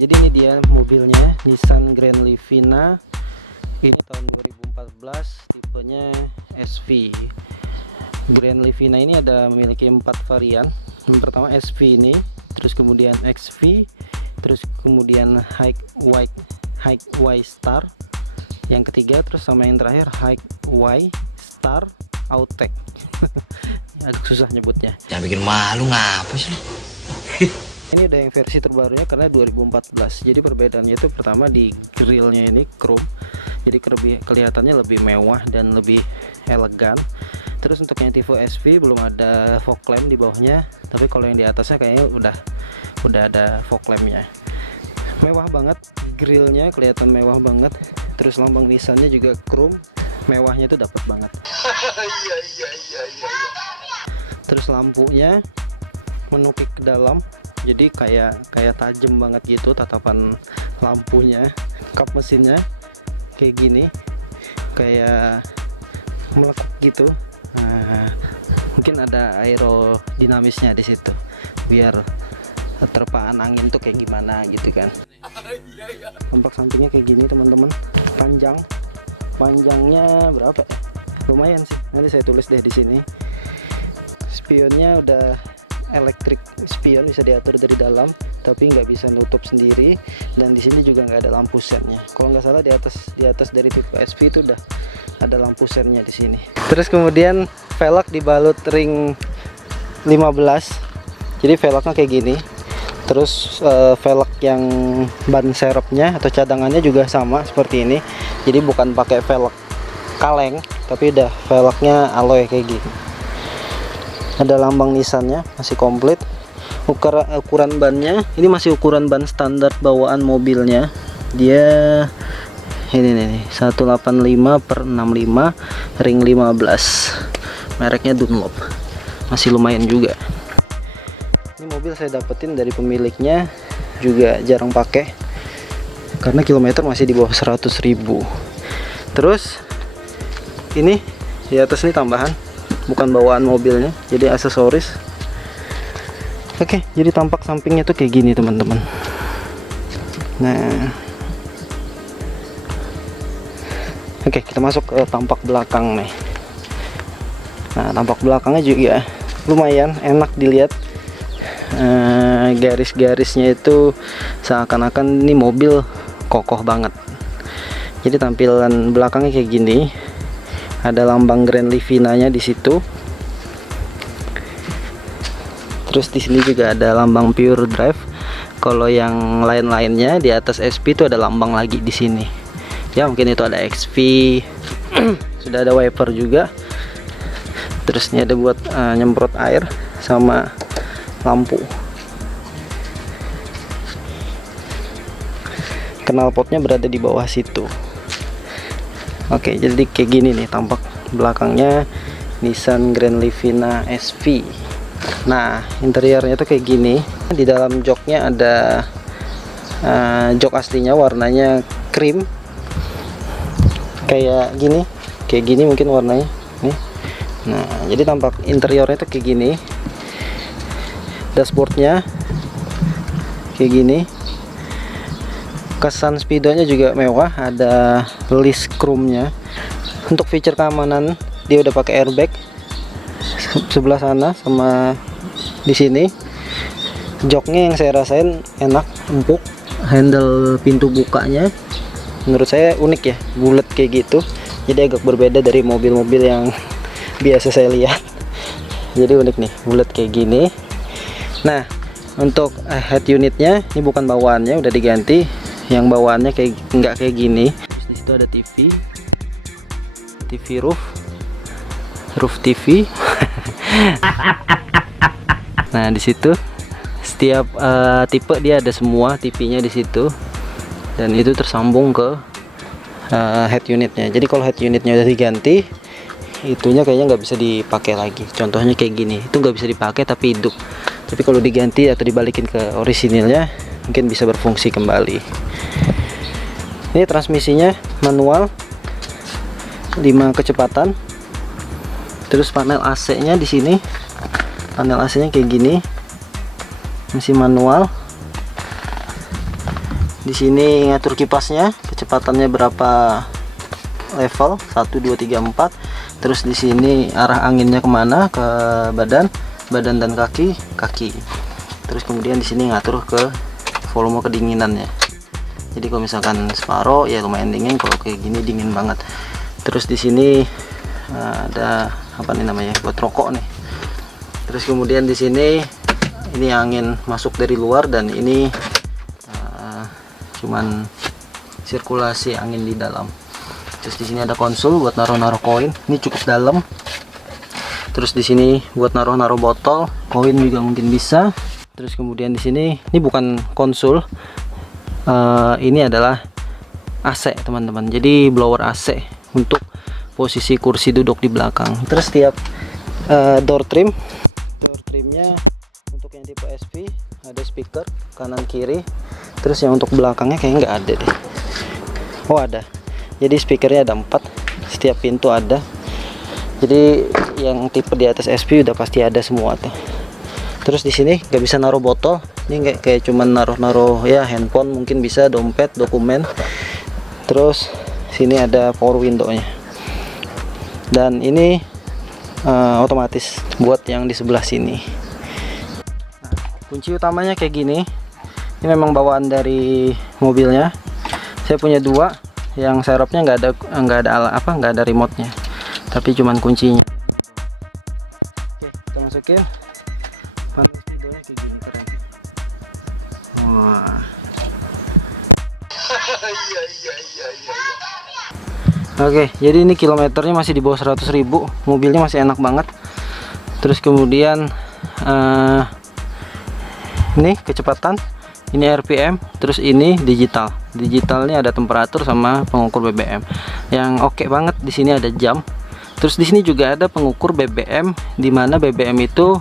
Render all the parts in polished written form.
jadi ini dia mobilnya, Nissan Grand Livina. Ini tahun 2014, tipenya SV. Grand Livina ini ada memiliki 4 varian. Yang pertama SV ini, terus kemudian XV, terus kemudian High Y Star, yang ketiga, terus sama yang terakhir High Y Star Outtech. Agak susah nyebutnya. Jangan bikin malu, ngapa sih? Ini udah yang versi terbarunya karena 2014. Jadi perbedaannya itu pertama di grillnya ini chrome, jadi kelihatannya lebih mewah dan lebih elegan. Terus untuk yang tipe SV belum ada fog lamp di bawahnya, tapi kalau yang di atasnya kayaknya udah ada fog lampnya. Mewah banget, grillnya kelihatan mewah banget. Terus lambang Nissannya juga chrome, mewahnya itu dapat banget. Terus lampunya menukik ke dalam, jadi kayak tajam banget gitu tatapan lampunya. Kap mesinnya kayak gini, kayak melekat gitu. Nah, mungkin ada aerodinamisnya di situ biar terpaan angin tuh kayak gimana gitu kan. Tampak sampingnya kayak gini teman-teman. Panjangnya berapa ya? Lumayan sih, nanti saya tulis deh di sini. Spionnya udah elektrik spion, bisa diatur dari dalam tapi nggak bisa nutup sendiri, dan di sini juga nggak ada lampu sennya. Kalau nggak salah di atas dari tipe SV itu udah ada lampu sennya di sini. Terus kemudian velg dibalut ring 15, jadi velgnya kayak gini. Terus velg yang ban serepnya atau cadangannya juga sama seperti ini, jadi bukan pakai velg kaleng tapi udah velgnya alloy kayak gini. Ada lambang Nissannya, masih komplit. Ukuran bannya ini masih ukuran ban standar bawaan mobilnya. Dia ini nih 185/65 ring 15, mereknya Dunlop, masih lumayan juga. Ini mobil saya dapetin dari pemiliknya, juga jarang pakai karena kilometer masih di bawah 100.000. Terus ini di atas ini tambahan, bukan bawaan mobilnya, jadi aksesoris. Oke, jadi tampak sampingnya tuh kayak gini teman-teman. Nah, oke, kita masuk ke tampak belakang nih. Nah, tampak belakangnya juga lumayan enak dilihat. Garis-garisnya itu seakan-akan ini mobil kokoh banget. Jadi tampilan belakangnya kayak gini. Ada lambang Grand Livina-nya di situ. Terus di sini juga ada lambang Pure Drive. Kalau yang lain-lainnya di atas SP itu ada lambang lagi di sini. Ya mungkin itu ada XV. Sudah ada wiper juga. Terus ini ada buat nyemprot air sama lampu. Knalpotnya berada di bawah situ. Oke, jadi kayak gini nih tampak belakangnya Nissan Grand Livina SV. Nah, interiornya tuh kayak gini. Di dalam joknya ada jok aslinya warnanya krim, kayak gini mungkin warnanya nih. Nah, jadi tampak interiornya tuh kayak gini. Dashboardnya kayak gini. Kesan speedonya juga mewah, ada list chrome-nya. Untuk feature keamanan dia udah pakai airbag sebelah sana sama di sini. Joknya yang saya rasain enak, empuk. Handle pintu bukanya menurut saya unik ya, bulat kayak gitu. Jadi agak berbeda dari mobil-mobil yang biasa saya lihat. Jadi unik nih, bulat kayak gini. Nah, untuk head unitnya ini bukan bawaannya, udah diganti. Yang bawaannya nggak kayak gini. Terus di situ ada TV roof TV. Nah, di situ setiap tipe dia ada semua TV-nya di situ, dan itu tersambung ke head unitnya. Jadi kalau head unitnya udah diganti, itunya kayaknya nggak bisa dipakai lagi. Contohnya kayak gini, itu nggak bisa dipakai tapi hidup. Tapi kalau diganti atau dibalikin ke orisinilnya, mungkin bisa berfungsi kembali. Ini transmisinya manual 5 kecepatan. Terus panel AC-nya di sini. Panel AC-nya kayak gini. Masih manual. di sini ngatur kipasnya, kecepatannya berapa level, 1 2 3 4. Terus di sini arah anginnya kemana, ke badan dan kaki. Terus kemudian di sini ngatur ke volume kedinginannya. Jadi kalau misalkan separuh ya lumayan dingin, kalau kayak gini dingin banget. Terus di sini ada apa nih namanya, buat rokok nih. Terus kemudian di sini ini angin masuk dari luar, dan ini cuman sirkulasi angin di dalam. Terus di sini ada konsul buat naruh-naruh koin, ini cukup dalam. Terus di sini buat naruh-naruh botol, koin juga mungkin bisa. Terus kemudian di sini, ini bukan konsul, ini adalah AC teman-teman. Jadi blower AC untuk posisi kursi duduk di belakang. Terus tiap door trimnya untuk yang tipe SP ada speaker kanan kiri. Terus yang untuk belakangnya kayaknya nggak ada deh. Oh ada. Jadi speakernya ada 4, setiap pintu ada. Jadi yang tipe di atas SP udah pasti ada semua tuh. Terus di sini nggak bisa naruh botol. Ini kayak cuman naruh ya handphone, mungkin bisa dompet, dokumen. Terus sini ada power window-nya. Dan ini otomatis buat yang di sebelah sini. Nah, kunci utamanya kayak gini. Ini memang bawaan dari mobilnya. Saya punya 2, yang serepnya nggak ada remote-nya, tapi cuman kuncinya. Oke, kita masukin. Panel speedonya kayak gini, keren. Wah. Oke, jadi ini kilometernya masih di bawah 100.000, mobilnya masih enak banget. Terus kemudian ini kecepatan, ini RPM, terus ini digital. Digitalnya ada temperatur sama pengukur BBM. Yang oke banget di sini ada jam. Terus di sini juga ada pengukur BBM, di mana BBM itu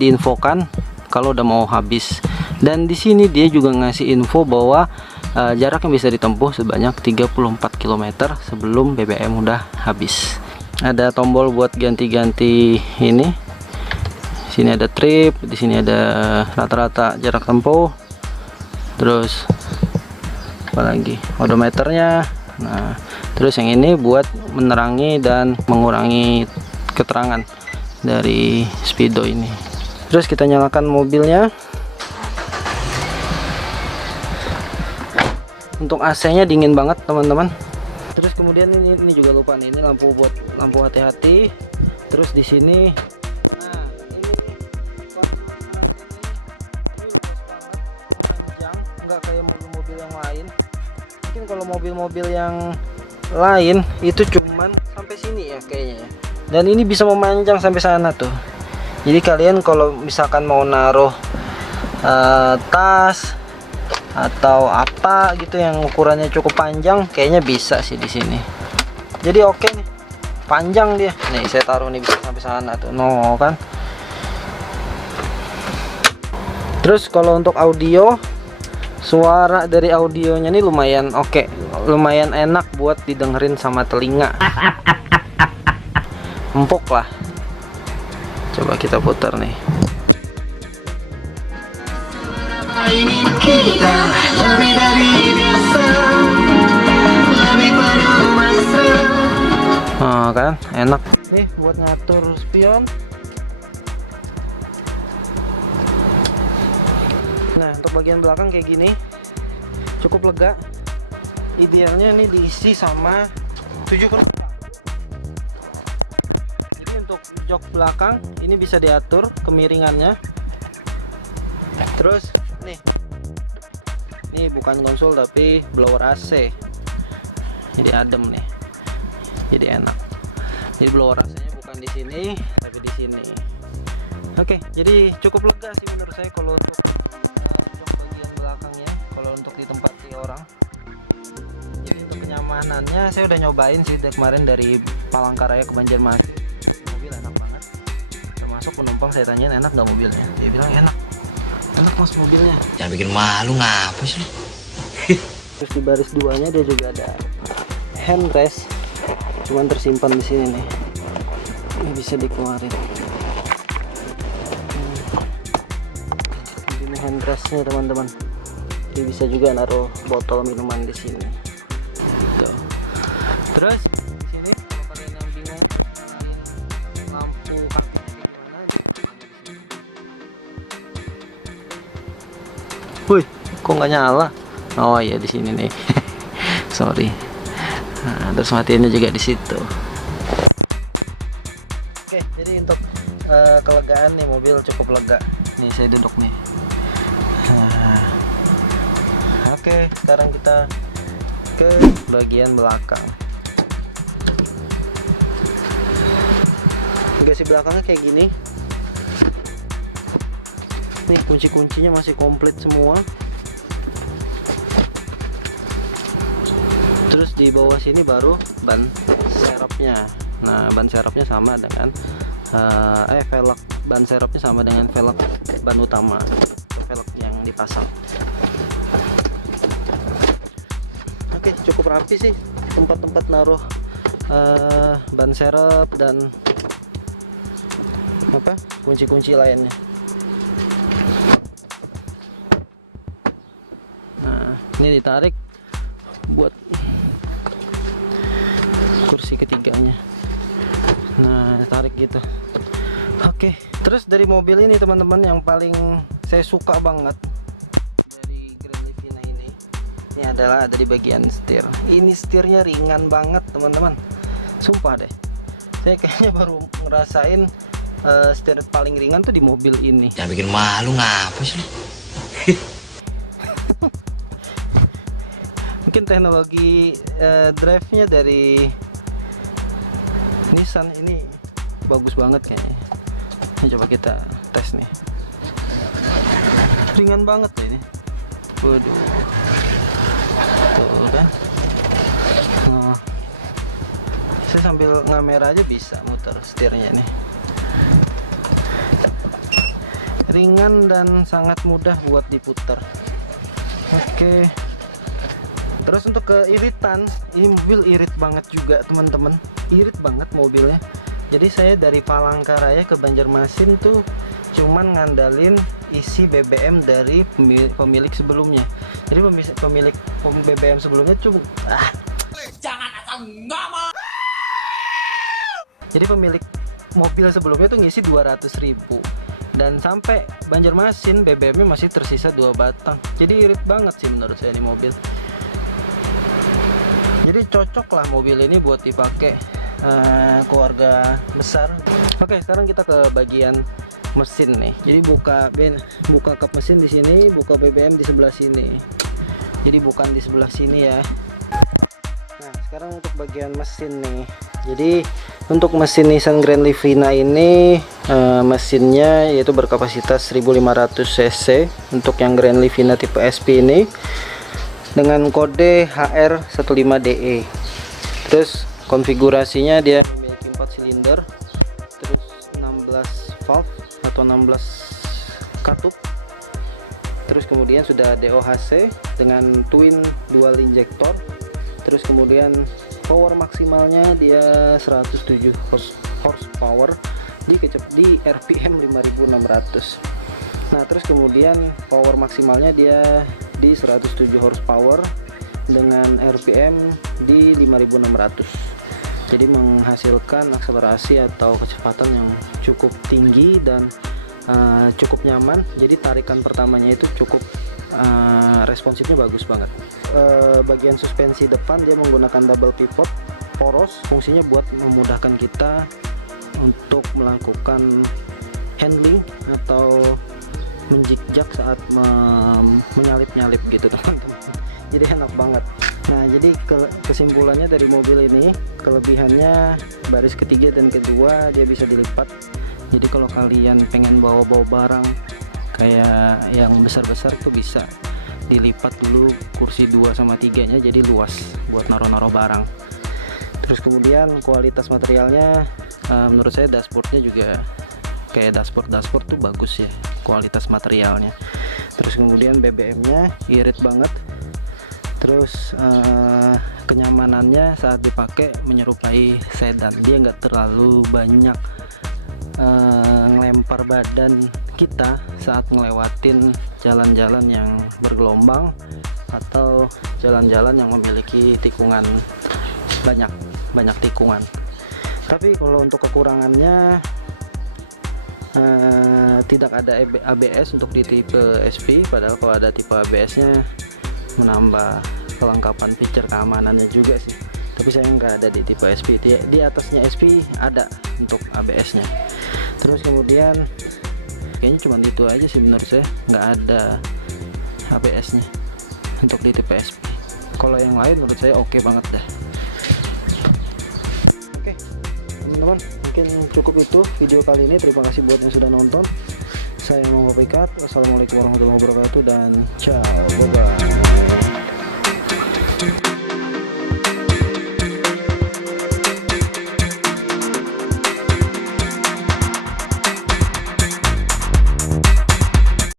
diinfokan kalau udah mau habis. Dan di sini dia juga ngasih info bahwa jarak yang bisa ditempuh sebanyak 34 km sebelum BBM udah habis. Ada tombol buat ganti-ganti ini. Sini ada trip, di sini ada rata-rata jarak tempuh. Terus apalagi odometernya. Nah, terus yang ini buat menerangi dan mengurangi keterangan dari speedo ini. Terus kita nyalakan mobilnya. Untuk AC-nya dingin banget teman-teman. Terus kemudian ini juga lupa nih, ini lampu buat lampu hati-hati. Terus di sini, nah ini panjang, nggak kayak mobil-mobil yang lain. Mungkin kalau mobil-mobil yang lain itu cuman sampai sini ya kayaknya. Dan ini bisa memanjang sampai sana tuh. Jadi kalian kalau misalkan mau naruh tas atau apa gitu yang ukurannya cukup panjang, kayaknya bisa sih di sini. Jadi oke nih, panjang dia. Nih saya taruh nih bisa sampai sana tuh, no kan. Terus kalau untuk audio, suara dari audionya nih lumayan oke, lumayan enak buat didengerin sama telinga. Empuk lah. Coba kita putar nih. Nah, kan enak nih buat ngatur spion. Nah, untuk bagian belakang kayak gini cukup lega. Idealnya ini diisi sama 7 penumpang. Jadi untuk jok belakang ini bisa diatur kemiringannya. Terus nih, ini bukan konsol tapi blower AC, jadi adem nih, jadi enak. Jadi blower AC-nya bukan di sini tapi di sini. Oke, jadi cukup lega sih menurut saya kalau untuk bagian belakangnya, kalau untuk ditempati orang. Jadi untuk kenyamanannya saya udah nyobain sih kemarin dari Palangkaraya ke Banjarmasin. Mobil enak banget. Termasuk penumpang saya tanyain enak nggak mobilnya, dia bilang enak. Enak mas mobilnya. Jangan bikin malu, ngapa sih lu? Terus di baris 2-nya dia juga ada handrest, cuman tersimpan di sini nih. Ini bisa dikeluarin. Ini handrestnya teman-teman. Dia bisa juga naruh botol minuman di sini. Tuh. Terus di sini kalau kalian yang bingung nyalain lampu kakinya gimana, wih, kok nggak nyala? Oh iya, di sini nih. Sorry. Nah, terus matiinnya juga di situ. Oke, jadi untuk kelegaan nih, mobil cukup lega. Nih saya duduk nih. Nah, oke, sekarang kita ke bagian belakang. Bagasi belakangnya kayak gini. Nih kunci-kuncinya masih komplit semua. Terus di bawah sini baru ban serepnya. Nah, ban serepnya sama dengan velg ban serepnya sama dengan velg ban utama, velg yang dipasang. Oke, cukup rapi sih tempat-tempat naruh ban serep dan kunci-kunci lainnya. Nah, ini ditarik buat kursi ketiganya. Nah, tarik gitu. Oke, terus dari mobil ini teman-teman, yang paling saya suka banget dari Grand Livina ini adalah ada di bagian setir. Ini setirnya ringan banget teman-teman, sumpah deh. Saya kayaknya baru ngerasain setir paling ringan tuh di mobil ini. Jangan bikin malu, ngapa sih lu? Mungkin teknologi drive-nya dari Nissan ini bagus banget kayaknya. Ini coba kita tes nih. Ringan banget ya ini. Waduh. Tuh kan. Nah, saya sambil ngamera aja bisa muter setirnya nih. Ringan dan sangat mudah buat diputar. Oke. Terus untuk keiritan, ini mobil irit banget juga teman-teman. Irit banget mobilnya. Jadi saya dari Palangkaraya ke Banjarmasin tuh cuman ngandalin isi BBM dari pemilik sebelumnya. Jadi pemilik BBM sebelumnya cuma jangan asal ngomong. Jadi pemilik mobil sebelumnya tuh ngisi 200.000, dan sampai Banjarmasin BBM-nya masih tersisa 2 batang. Jadi irit banget sih menurut saya ini mobil. Jadi cocok lah mobil ini buat dipakai keluarga besar. Oke, sekarang kita ke bagian mesin nih. Jadi buka kap mesin di sini, buka BBM di sebelah sini. Jadi bukan di sebelah sini ya. Nah, sekarang untuk bagian mesin nih. Jadi untuk mesin Nissan Grand Livina ini mesinnya yaitu berkapasitas 1500 cc untuk yang Grand Livina tipe SP ini, dengan kode HR15DE. Terus konfigurasinya dia memiliki 4 silinder, terus 16 valve atau 16 katup. Terus kemudian sudah DOHC dengan twin dual injector. Terus kemudian power maksimalnya dia 107 horsepower di RPM 5600. Nah, terus kemudian power maksimalnya dia di 107 horsepower dengan RPM di 5600. Jadi menghasilkan akselerasi atau kecepatan yang cukup tinggi dan cukup nyaman. Jadi tarikan pertamanya itu cukup responsifnya bagus banget. Bagian suspensi depan dia menggunakan double pivot poros, fungsinya buat memudahkan kita untuk melakukan handling atau menjikjak saat menyalip-nyalip gitu teman-teman. Jadi enak banget. Nah, jadi kesimpulannya dari mobil ini, kelebihannya baris ketiga dan kedua dia bisa dilipat. Jadi kalau kalian pengen bawa-bawa barang kayak yang besar-besar tuh bisa dilipat dulu kursi 2 sama 3 nya, jadi luas buat naro-naro barang. Terus kemudian kualitas materialnya menurut saya dashboardnya juga kayak dashboard tuh bagus ya kualitas materialnya. Terus kemudian BBM nya irit banget. Terus kenyamanannya saat dipakai menyerupai sedan, dia nggak terlalu banyak ngelempar badan kita saat ngelewatin jalan-jalan yang bergelombang atau jalan-jalan yang memiliki tikungan banyak tikungan. Tapi kalau untuk kekurangannya, tidak ada ABS untuk di tipe SP, padahal kalau ada tipe ABS nya menambah kelengkapan feature keamanannya juga sih. Tapi saya nggak ada di tipe SP. Di atasnya SP ada untuk ABS nya. Terus kemudian kayaknya cuma itu aja sih menurut saya, nggak ada ABS nya untuk di tipe SP. Kalau yang lain menurut saya oke banget dah. Oke teman-teman, mungkin cukup itu video kali ini. Terima kasih buat yang sudah nonton. Saya Muhammad Pikat. Wassalamualaikum warahmatullahi wabarakatuh dan ciao, bye bye.